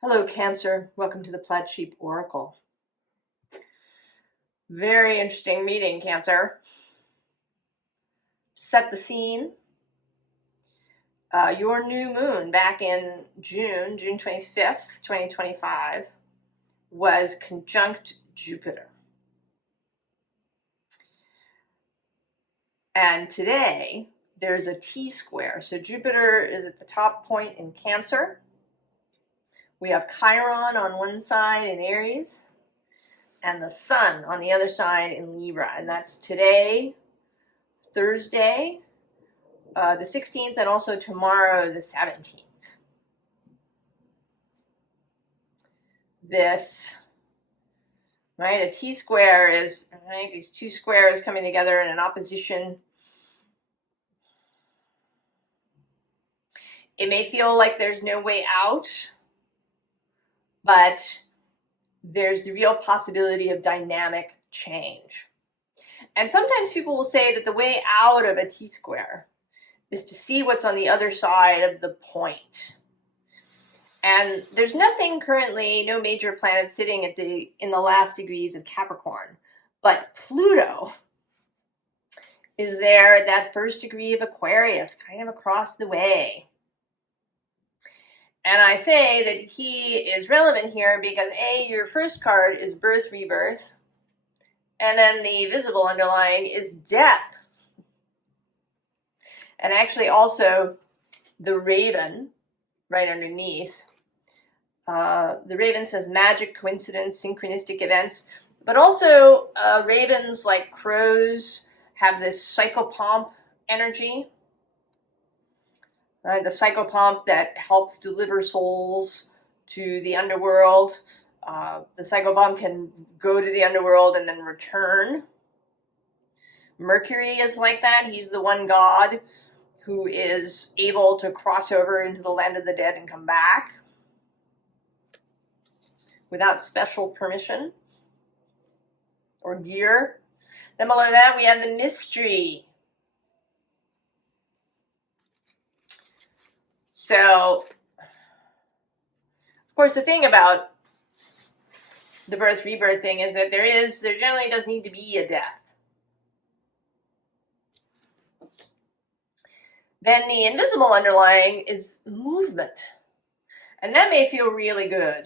Hello, Cancer. Welcome to the Plaid Sheep Oracle. Very interesting meeting, Cancer. Set the scene. Your new moon back in June 25th, 2025, was conjunct Jupiter. And today, there's a T-square. So Jupiter is at the top point in Cancer. We have Chiron on one side in Aries, and the Sun on the other side in Libra. And that's today, Thursday, the 16th, and also tomorrow, the 17th. This, right, a T-square is, right, these two squares coming together in an opposition. It may feel like there's no way out, but there's the real possibility of dynamic change. And sometimes people will say that the way out of a T-square is to see what's on the other side of the point. And there's nothing currently, no major planet sitting in the last degrees of Capricorn, but Pluto is there at that first degree of Aquarius, kind of across the way. And I say that he is relevant here because your first card is birth, rebirth, and then the visible underlying is death. And actually also the raven right underneath. The raven says magic, coincidence, synchronistic events, but also ravens, like crows, have this psychopomp energy. Right, the psychopomp that helps deliver souls to the underworld. The psychopomp can go to the underworld and then return. Mercury is like that. He's the one god who is able to cross over into the land of the dead and come back without special permission or gear. Then below that we have the mystery. So, of course, the thing about the birth rebirth thing is that there generally does need to be a death. Then the invisible underlying is movement. And that may feel really good.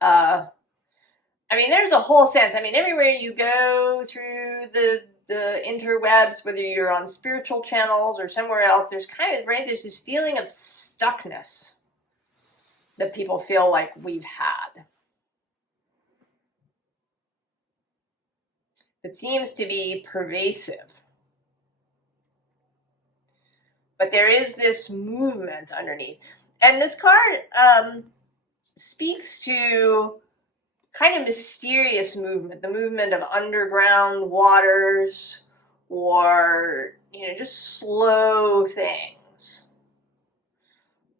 I mean, there's a whole sense. I mean, everywhere you go through the interwebs, whether you're on spiritual channels or somewhere else, there's there's this feeling of stuckness that people feel like we've had. It seems to be pervasive. But there is this movement underneath. And this card speaks to kind of mysterious movement, the movement of underground waters, or just slow things.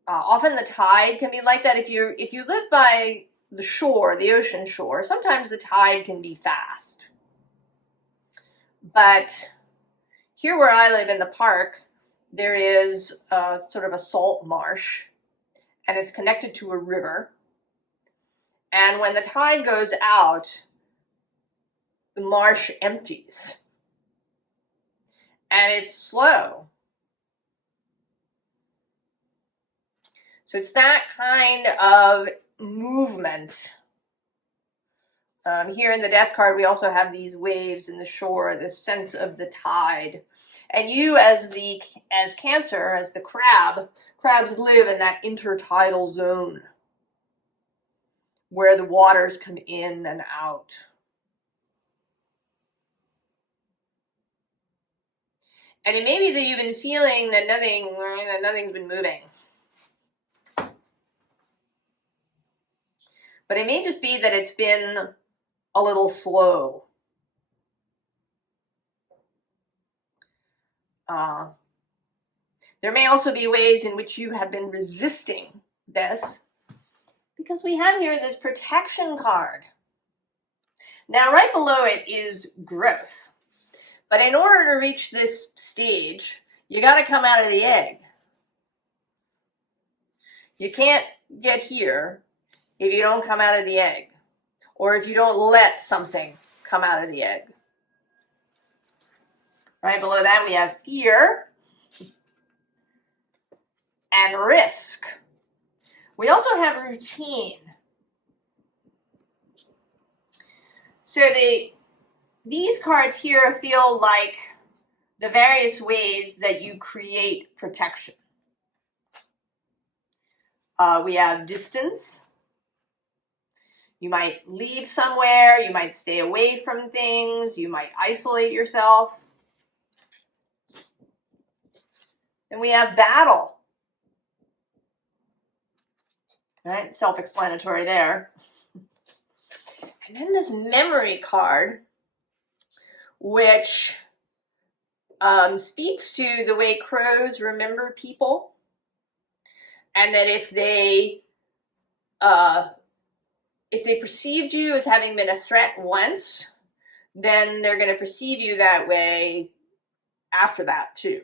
Often the tide can be like that. If you live by the shore, the ocean shore, sometimes the tide can be fast. But here where I live in the park, there is sort of a salt marsh, and it's connected to a river. And when the tide goes out, the marsh empties. And it's slow. So it's that kind of movement. Here in the death card, we also have these waves in the shore, the sense of the tide. And you as Cancer, as the crabs live in that intertidal zone, where the waters come in and out. And it may be that you've been feeling that nothing's been moving. But it may just be that it's been a little slow. There may also be ways in which you have been resisting this, because we have here this protection card. Now, right below it is growth. But in order to reach this stage, you got to come out of the egg. You can't get here if you don't come out of the egg, or if you don't let something come out of the egg. Right below that we have fear and risk. We also have routine. So these cards here feel like the various ways that you create protection. We have distance. You might leave somewhere, you might stay away from things, you might isolate yourself. Then we have battle. Right, self-explanatory there. And then this memory card, which speaks to the way crows remember people, and that if they perceived you as having been a threat once, then they're going to perceive you that way after that too.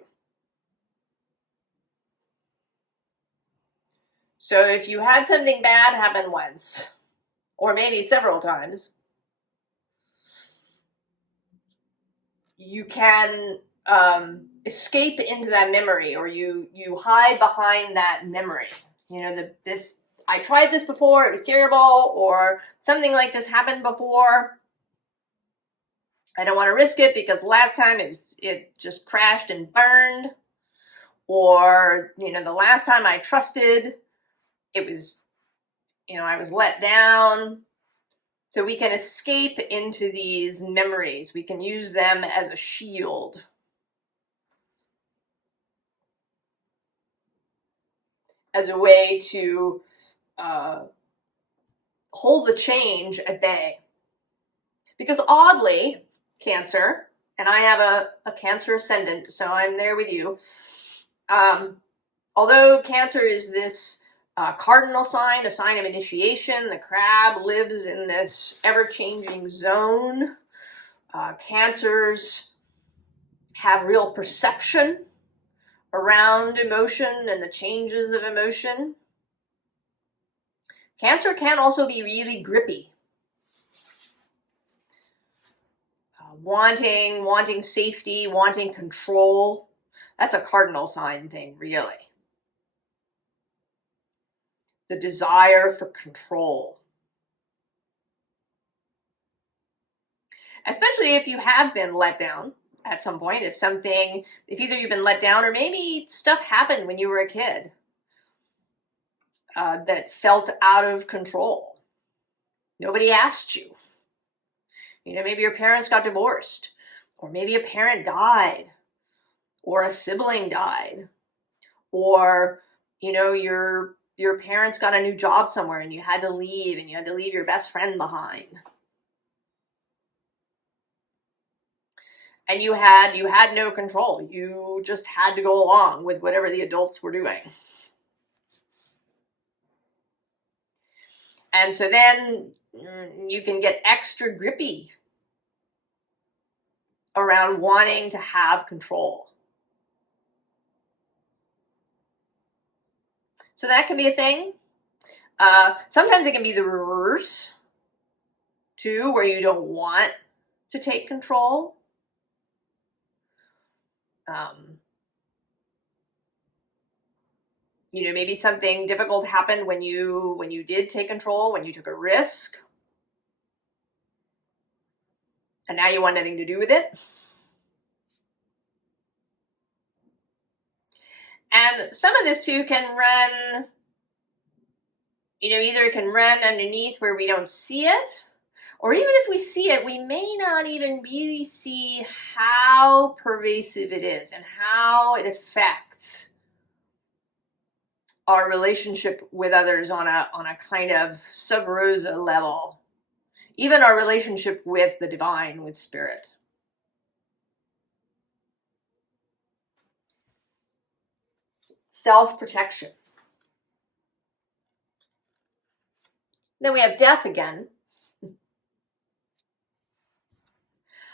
So if you had something bad happen once, or maybe several times, you can escape into that memory, or you hide behind that memory. You know, I tried this before, it was terrible, or something like this happened before. I don't want to risk it because last time it just crashed and burned. Or, you know, the last time I trusted, it was, you know, I was let down. So we can escape into these memories. We can use them as a shield. As a way to hold the change at bay. Because oddly, Cancer, and I have a Cancer ascendant, so I'm there with you. Although Cancer is this cardinal sign, a sign of initiation, the crab lives in this ever-changing zone. Cancers have real perception around emotion and the changes of emotion. Cancer can also be really grippy. Wanting safety, wanting control. That's a cardinal sign thing, really. The desire for control. Especially if you have been let down at some point, if either you've been let down or maybe stuff happened when you were a kid that felt out of control. Nobody asked you. You know, maybe your parents got divorced, or maybe a parent died, or a sibling died, or, you know, your parents got a new job somewhere and you had to leave, and you had to leave your best friend behind. And you had no control. You just had to go along with whatever the adults were doing. And so then you can get extra grippy around wanting to have control. So that can be a thing. Sometimes it can be the reverse, too, where you don't want to take control. You know, maybe something difficult happened when you did take control, when you took a risk. And now you want nothing to do with it. And some of this too can run, you know, either it can run underneath where we don't see it, or even if we see it, we may not even really see how pervasive it is and how it affects our relationship with others on a kind of sub rosa level. Even our relationship with the divine, with spirit. Self-protection. Then we have death again.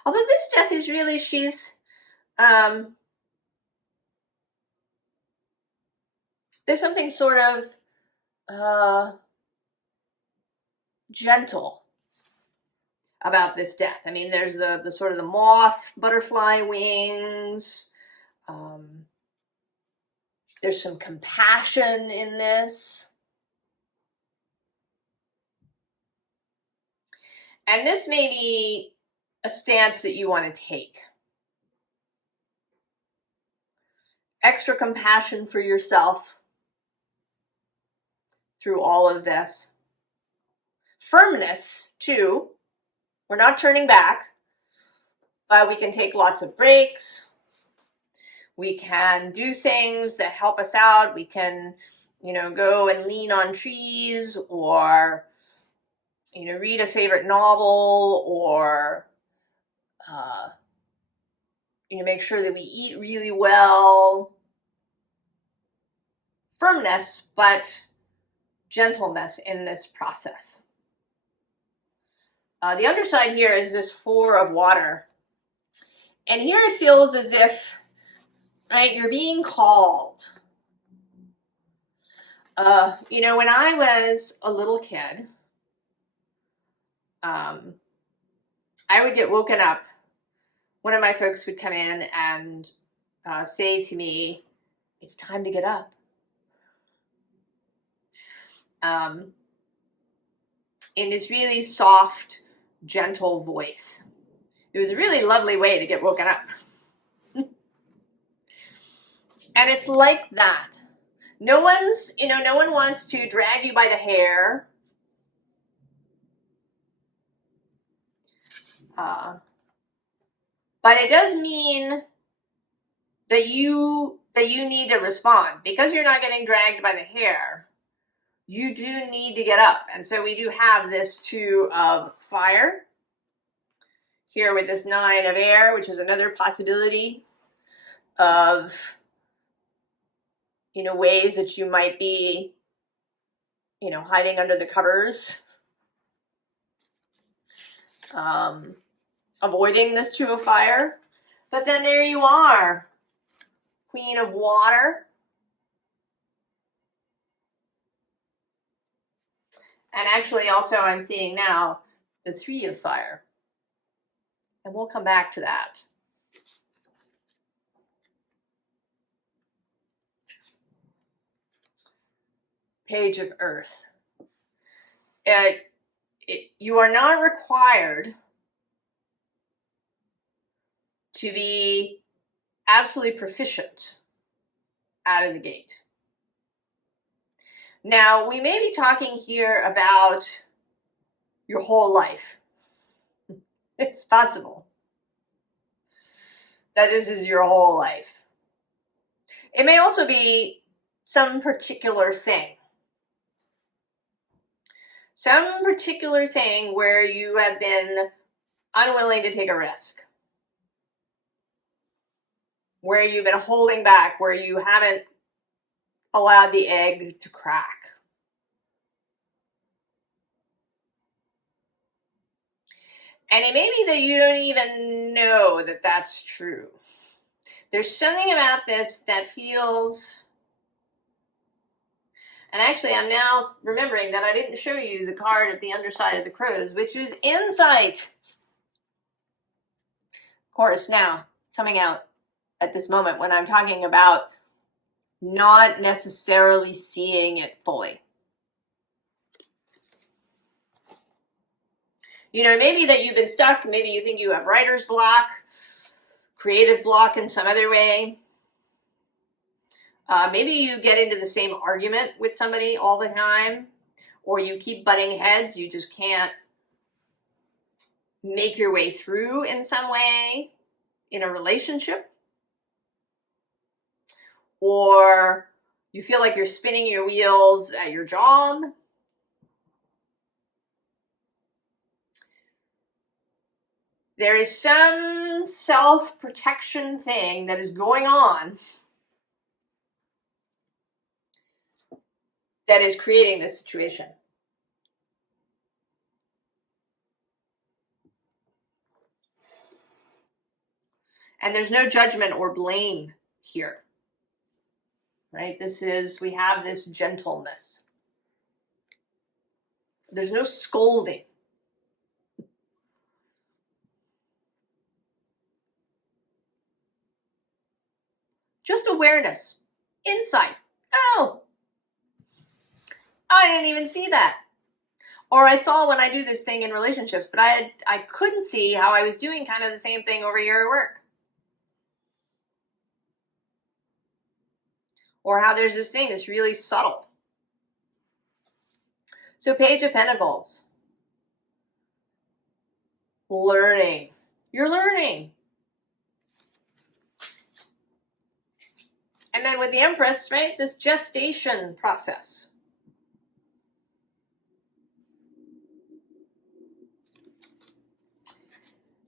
Although this death is really, there's something sort of gentle about this death. I mean, there's the sort of the moth, butterfly wings. There's some compassion in this. And this may be a stance that you want to take. Extra compassion for yourself through all of this. Firmness, too. We're not turning back, but we can take lots of breaks. We can do things that help us out. We can, go and lean on trees, or, read a favorite novel, or, make sure that we eat really well. Firmness, but gentleness in this process. The underside here is this 4 of water. And here it feels as if, right, you're being called. When I was a little kid, I would get woken up. One of my folks would come in and say to me, "It's time to get up." In this really soft, gentle voice. It was a really lovely way to get woken up. And it's like that. No one wants to drag you by the hair. But it does mean that you need to respond. Because you're not getting dragged by the hair, you do need to get up. And so we do have this 2 of fire here with this 9 of air, which is another possibility of, ways that you might be, hiding under the covers. Avoiding this 2 of fire. But then there you are, Queen of water. And actually also I'm seeing now the 3 of fire. And we'll come back to that. Page of earth. You are not required to be absolutely proficient out of the gate. Now, we may be talking here about your whole life. It's possible that this is your whole life. It may also be some particular thing. Some particular thing where you have been unwilling to take a risk. Where you've been holding back, where you haven't allowed the egg to crack. And it may be that you don't even know that that's true. There's something about this that feels... And actually, I'm now remembering that I didn't show you the card at the underside of the crows, which is insight. Of course, now, coming out at this moment when I'm talking about not necessarily seeing it fully. Maybe that you've been stuck. Maybe you think you have writer's block, creative block in some other way. Maybe you get into the same argument with somebody all the time, or you keep butting heads. You just can't make your way through in some way in a relationship. Or you feel like you're spinning your wheels at your job. There is some self-protection thing that is going on that is creating this situation. And there's no judgment or blame here. Right? We have this gentleness. There's no scolding. Just awareness, insight. Oh, I didn't even see that. Or I saw when I do this thing in relationships, but I couldn't see how I was doing kind of the same thing over here at work. Or how there's this thing that's really subtle. So Page of Pentacles. Learning. You're learning. And then with the Empress, right, this gestation process.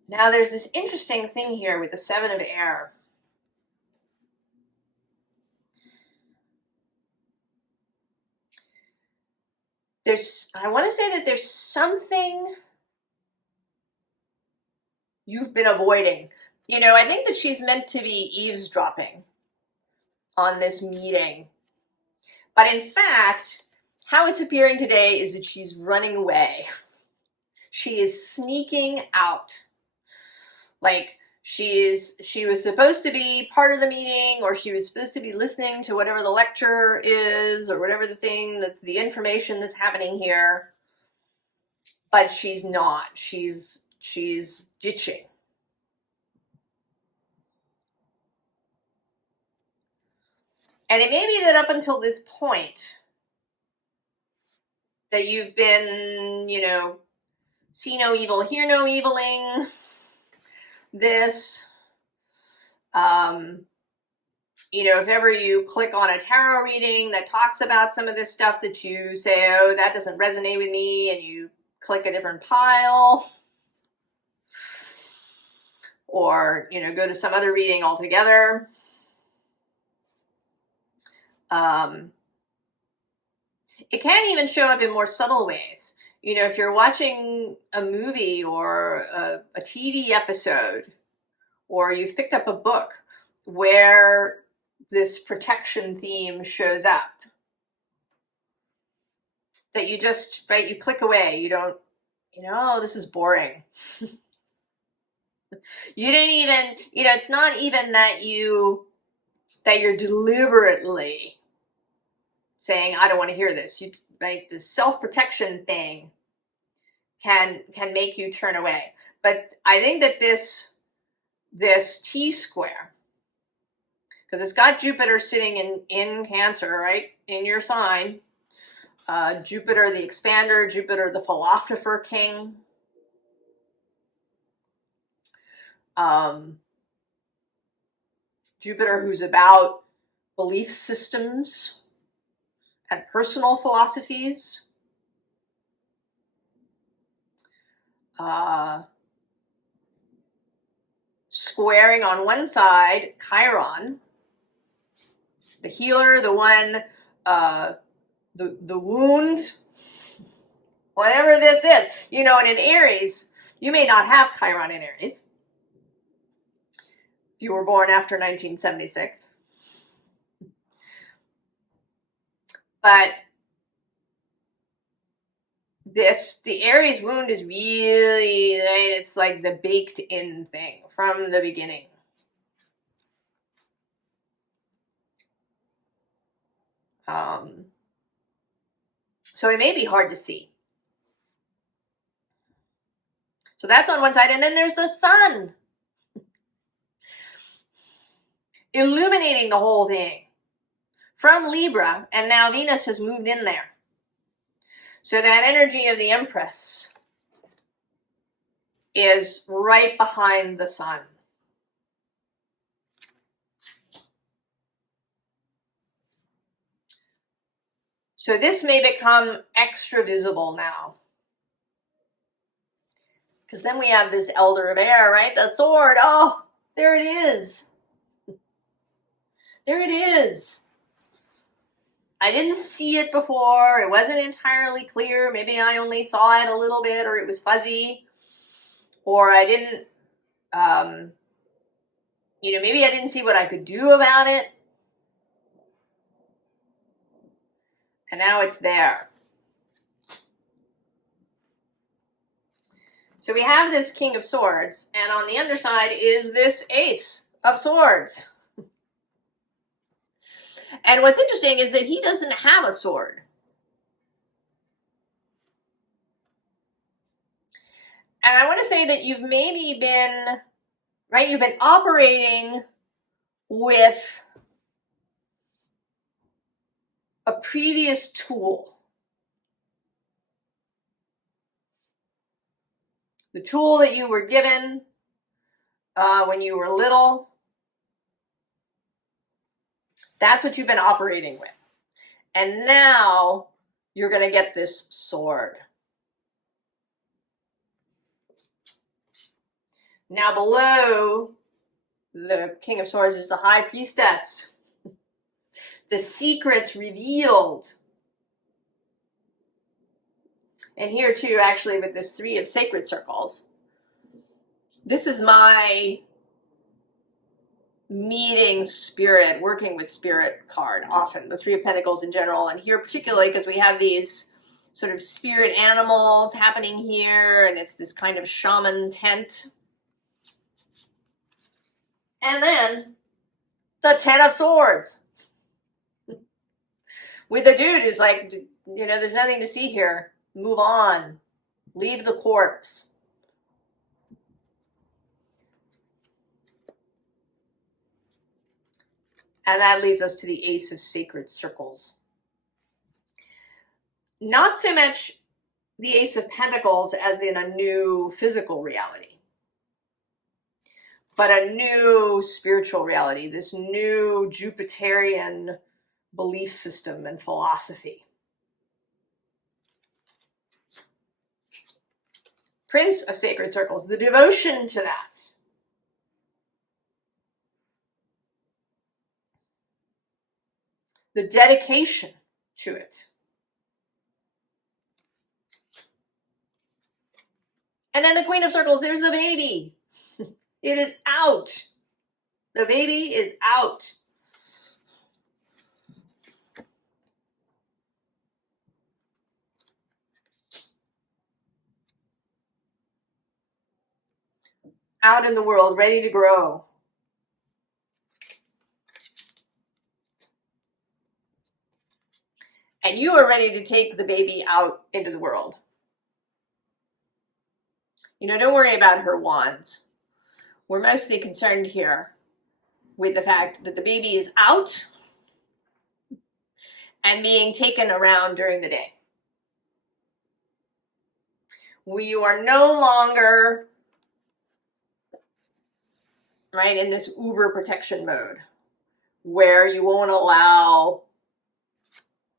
Now there's this interesting thing here with the Seven of Air. I want to say that there's something you've been avoiding. You know, I think that she's meant to be eavesdropping on this meeting. But in fact, how it's appearing today is that she's running away. She is sneaking out. Like, she was supposed to be part of the meeting, or she was supposed to be listening to whatever the lecture is, or whatever the thing, that's the information that's happening here. But she's not. She's ditching. And it may be that up until this point that you've been, you know, see no evil, hear no eviling. This, you know, if ever you click on a tarot reading that talks about some of this stuff that you say, oh, that doesn't resonate with me, and you click a different pile, or, you know, go to some other reading altogether. It can even show up in more subtle ways. You know, if you're watching a movie or a TV episode, or you've picked up a book where this protection theme shows up, that you just, right, you click away. You don't, you know, oh, this is boring. You didn't even, you know, it's not even that you're deliberately saying, I don't want to hear this. You, right, this self-protection thing can make you turn away. But I think that this T-square, because it's got Jupiter sitting in Cancer, right, in your sign. Jupiter the expander, Jupiter the philosopher king. Jupiter who's about belief systems and personal philosophies. Squaring on one side, Chiron, the healer, the one, the wound, whatever this is. You know, and in Aries, you may not have Chiron in Aries if you were born after 1976. But the Aries wound is really, right, it's like the baked in thing from the beginning. So it may be hard to see. So that's on one side, and then there's the sun illuminating the whole thing from Libra, and now Venus has moved in there. So that energy of the Empress is right behind the sun. So this may become extra visible now. Because then we have this Elder of Air, right? The sword. Oh, there it is. There it is. I didn't see it before. It wasn't entirely clear. Maybe I only saw it a little bit, or it was fuzzy. Or I didn't, you know, maybe I didn't see what I could do about it. And now it's there. So we have this King of Swords, and on the underside is this Ace of Swords. And what's interesting is that he doesn't have a sword. And I want to say that you've maybe been, right, you've been operating with a previous tool. The tool that you were given when you were little, that's what you've been operating with. And now you're going to get this sword. Now below the King of Swords is the High Priestess. The secrets revealed. And here too, actually, with this Three of Sacred Circles, this is my meeting spirit, working with spirit card often, the Three of Pentacles in general, and here particularly because we have these sort of spirit animals happening here, and it's this kind of shaman tent. And then the Ten of Swords. With the dude who's like, you know, there's nothing to see here. Move on. Leave the corpse. And that leads us to the Ace of Sacred Circles. Not so much the Ace of Pentacles as in a new physical reality, but a new spiritual reality, this new Jupiterian belief system and philosophy. Prince of Sacred Circles, the devotion to that. The dedication to it. And then the Queen of Circles, there's the baby. It is out. The baby is out. Out in the world, ready to grow. And you are ready to take the baby out into the world. You know, don't worry about her wand. We're mostly concerned here with the fact that the baby is out and being taken around during the day. You are no longer, right, in this uber protection mode where you won't allow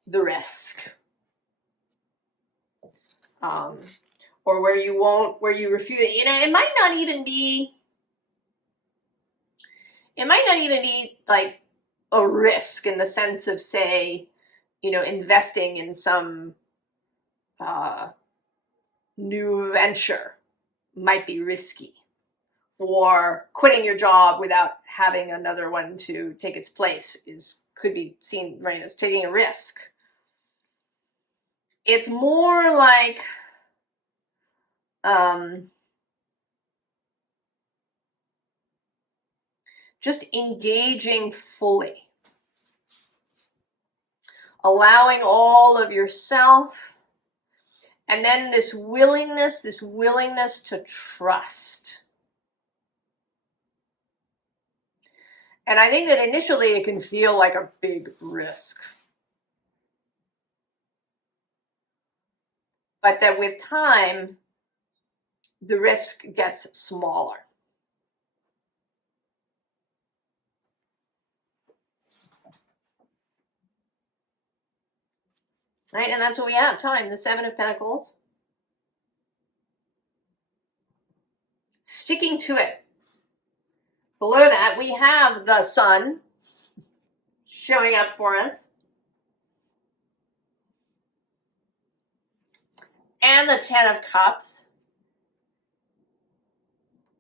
the risk. Or where you refuse, you know, it might not even be like a risk in the sense of, say, you know, investing in some new venture might be risky, or quitting your job without having another one to take its place could be seen, right, as taking a risk. It's more like just engaging fully, allowing all of yourself, and then this willingness to trust. And I think that initially it can feel like a big risk, but that with time, the risk gets smaller. Right, and that's what we have, time, the Seven of Pentacles. Sticking to it. Below that, we have the Sun showing up for us. And the Ten of Cups.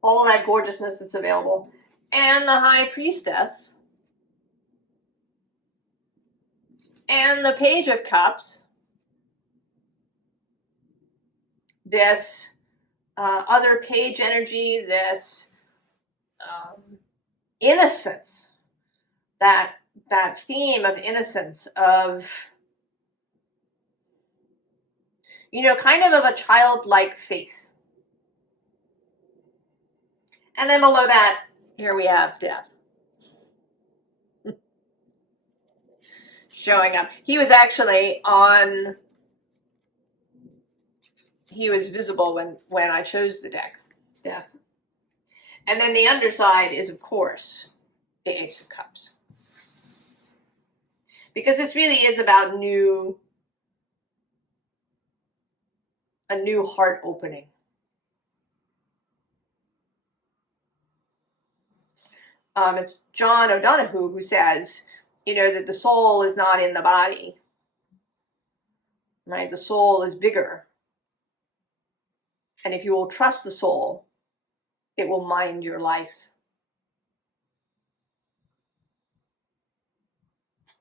All that gorgeousness that's available. And the High Priestess. And the Page of Cups. This other page energy, this innocence, that theme of innocence, of, you know, kind of a childlike faith. And then below that, here we have death. Showing up. He was actually on, he was visible when I chose the deck, death. And then the underside is, of course, the Ace of Cups. Because this really is about a new heart opening. It's John O'Donohue who says, you know, that the soul is not in the body, right? The soul is bigger. And if you will trust the soul, it will mind your life.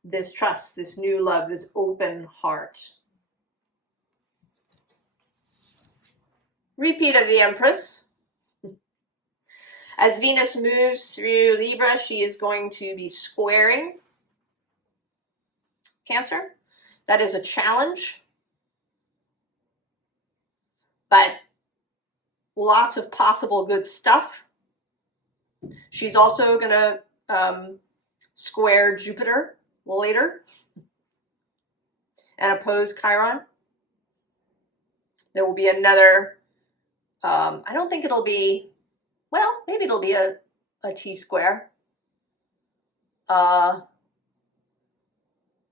This trust, this new love, this open heart. Repeat of the Empress. As Venus moves through Libra, she is going to be squaring Cancer. That is a challenge, but lots of possible good stuff. She's also going to square Jupiter later and oppose Chiron. There will be another, I don't think it'll be, well, maybe it'll be a T-square.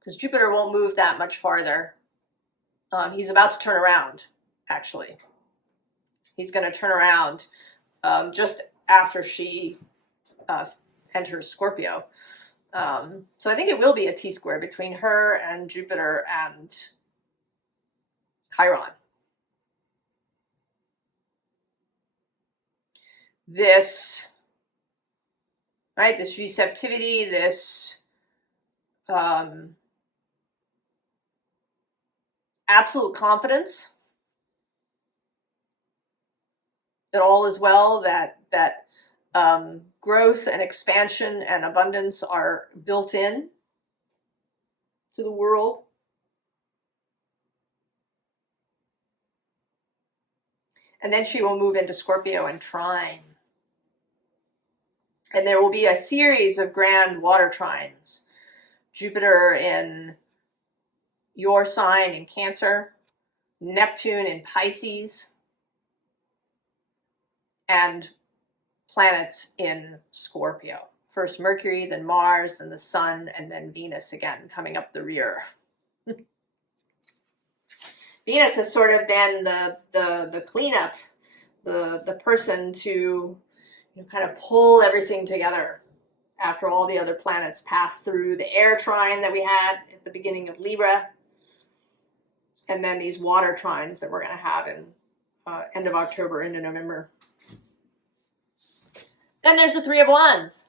Because Jupiter won't move that much farther. He's about to turn around, actually. He's going to turn around just after she enters Scorpio. So I think it will be a T-square between her and Jupiter and Chiron. This, right, this receptivity, this absolute confidence that all is well, that growth and expansion and abundance are built in to the world. And then she will move into Scorpio and trine. And there will be a series of grand water trines. Jupiter in your sign in Cancer, Neptune in Pisces, and planets in Scorpio. First Mercury, then Mars, then the Sun, and then Venus again coming up the rear. Venus has sort of been the cleanup, the person to kind of pull everything together after all the other planets pass through the air trine that we had at the beginning of Libra, and then these water trines that we're going to have in end of October into November. Then there's the Three of Wands.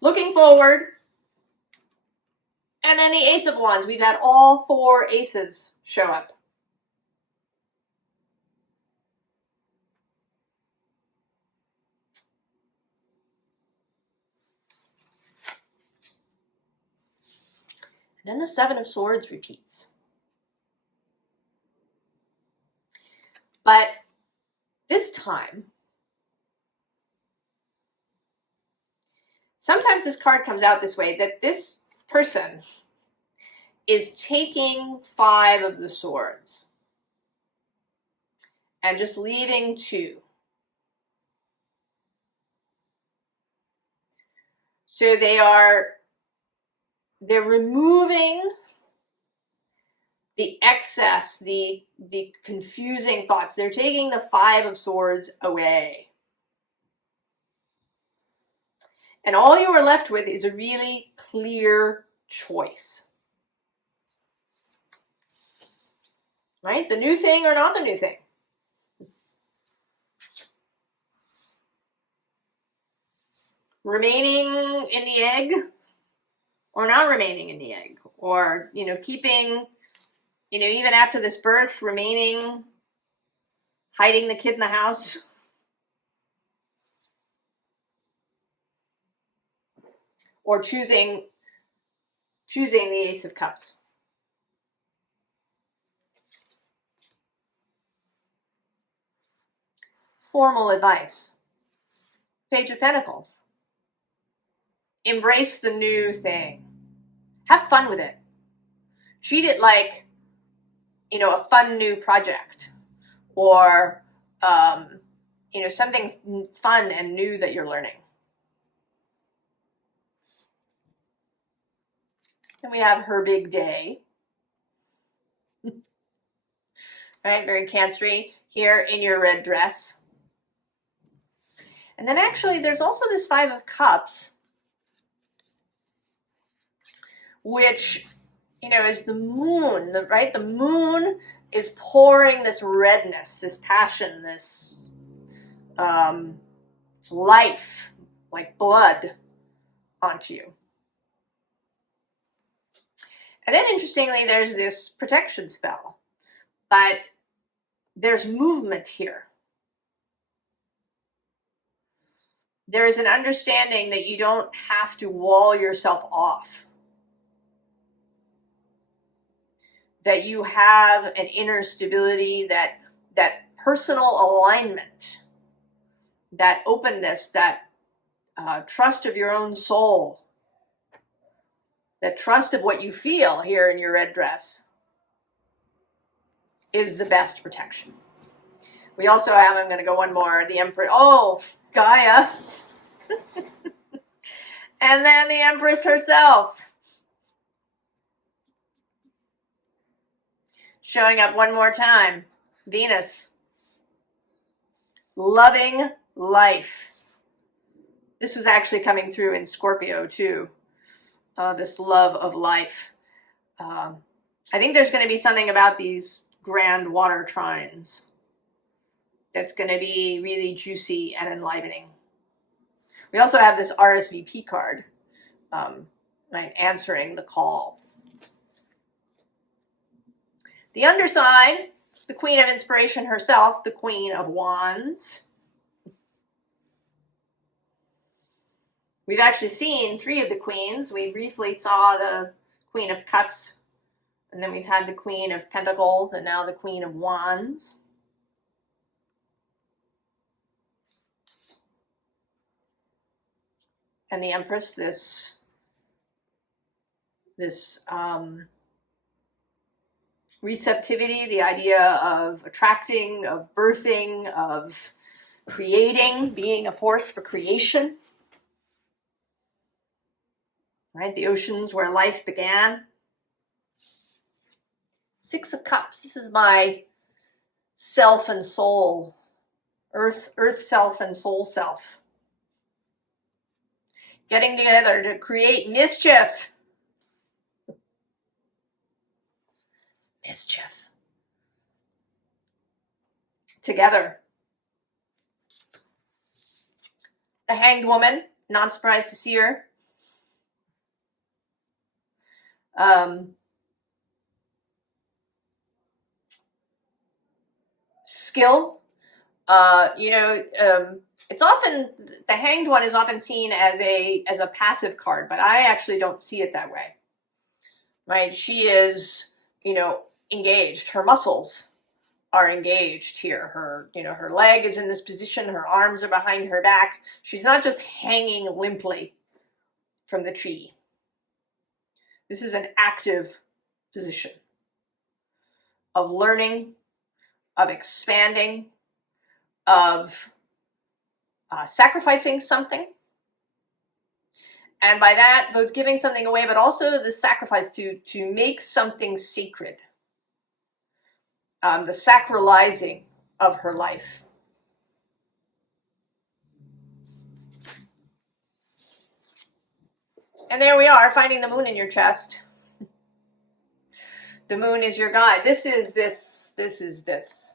Looking forward. And then the Ace of Wands. We've had all four aces show up. And then the Seven of Swords repeats. But this time, sometimes this card comes out this way, that this person is taking 5 of the swords and just leaving 2. So they're removing the excess, the confusing thoughts. They're taking the 5 of swords away. And all you are left with is a really clear choice. Right? The new thing or not the new thing. Remaining in the egg or not remaining in the egg. Or, keeping, even after this birth, remaining hiding the kid in the house, or choosing the Ace of Cups. Formal advice. Page of Pentacles. Embrace the new thing. Have fun with it. Treat it like, a fun new project, or, something fun and new that you're learning. And we have her big day. Right, very Cancer-y here in your red dress. And then actually there's also this Five of Cups, which, is the moon, right? The moon is pouring this redness, this passion, this life, like blood, onto you. And then interestingly, there's this protection spell, but there's movement here. There is an understanding that you don't have to wall yourself off, that you have an inner stability, that personal alignment, that openness, that trust of your own soul, that trust of what you feel here in your red dress is the best protection. We also have, I'm going to go one more, the Empress. Oh, Gaia. And then the Empress herself. Showing up one more time. Venus. Loving life. This was actually coming through in Scorpio too. This love of life. I think there's going to be something about these grand water trines that's going to be really juicy and enlivening. We also have this RSVP card, right, answering the call. The underside, the Queen of Inspiration herself, the Queen of Wands. We've actually seen 3 of the queens. We briefly saw the Queen of Cups, and then we've had the Queen of Pentacles, and now the Queen of Wands. And the Empress, this receptivity, the idea of attracting, of birthing, of creating, being a force for creation. Right, the oceans where life began. 6 of Cups, this is my self and soul, earth self and soul self. Getting together to create mischief. Mischief. Together. The Hanged Woman, not surprised to see her. Skill. It's often, the Hanged One is often seen as a passive card, but I actually don't see it that way. Right? She is, engaged. Her muscles are engaged here. Her leg is in this position. Her arms are behind her back. She's not just hanging limply from the tree. This is an active position of learning, of expanding, of sacrificing something. And by that, both giving something away, but also the sacrifice to make something sacred. The sacralizing of her life. And there we are, finding the moon in your chest. The moon is your guide. This is this. This is this.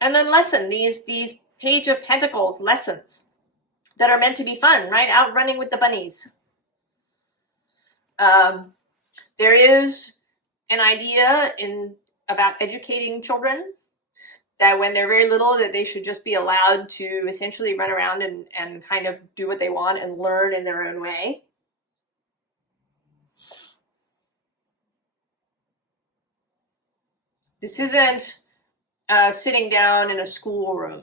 And then lesson, these Page of Pentacles lessons that are meant to be fun, right? Out running with the bunnies. There is an idea about educating children that when they're very little, that they should just be allowed to essentially run around and kind of do what they want and learn in their own way. This isn't sitting down in a schoolroom.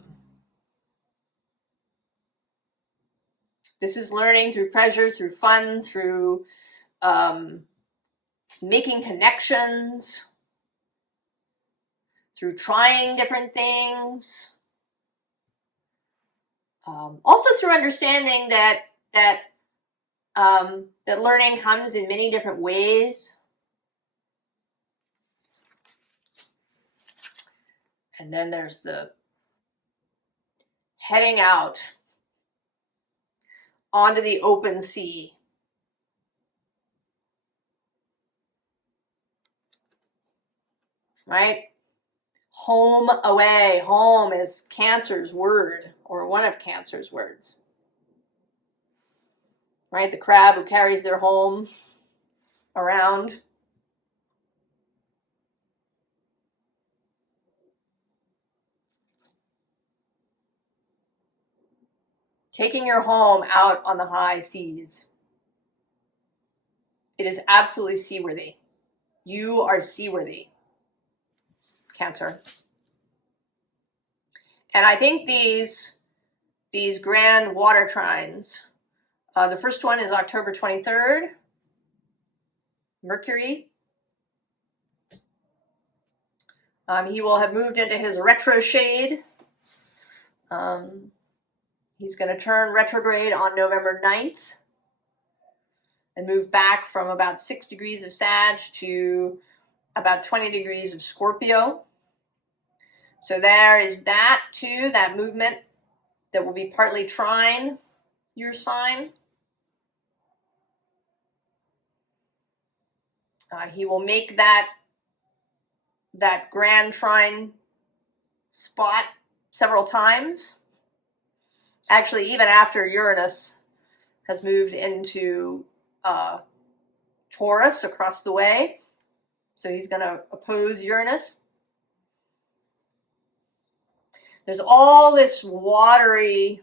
This is learning through pleasure, through fun, through making connections, through trying different things. Also through understanding that learning comes in many different ways. And then there's the heading out onto the open sea. Right? Home away. Home is Cancer's word, or one of Cancer's words. Right? The crab who carries their home around. Taking your home out on the high seas. It is absolutely seaworthy. You are seaworthy, Cancer. And I think these grand water trines, the first one is October 23rd, Mercury. He will have moved into his retro shade. He's going to turn retrograde on November 9th and move back from about 6 degrees of Sag to about 20 degrees of Scorpio. So there is that too, that movement that will be partly trine your sign. He will make that grand trine spot several times. Actually, even after Uranus has moved into Taurus across the way. So he's going to oppose Uranus. There's all this watery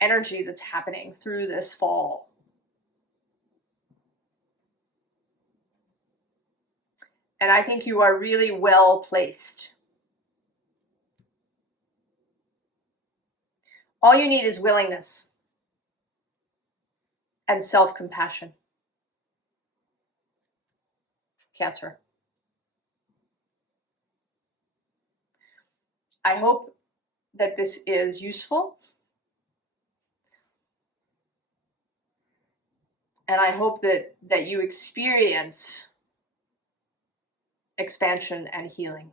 energy that's happening through this fall. And I think you are really well placed. All you need is willingness and self-compassion. Cancer. I hope that this is useful. And I hope that you experience expansion and healing.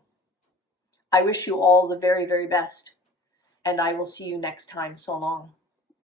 I wish you all the very, very best. And I will see you next time. So long.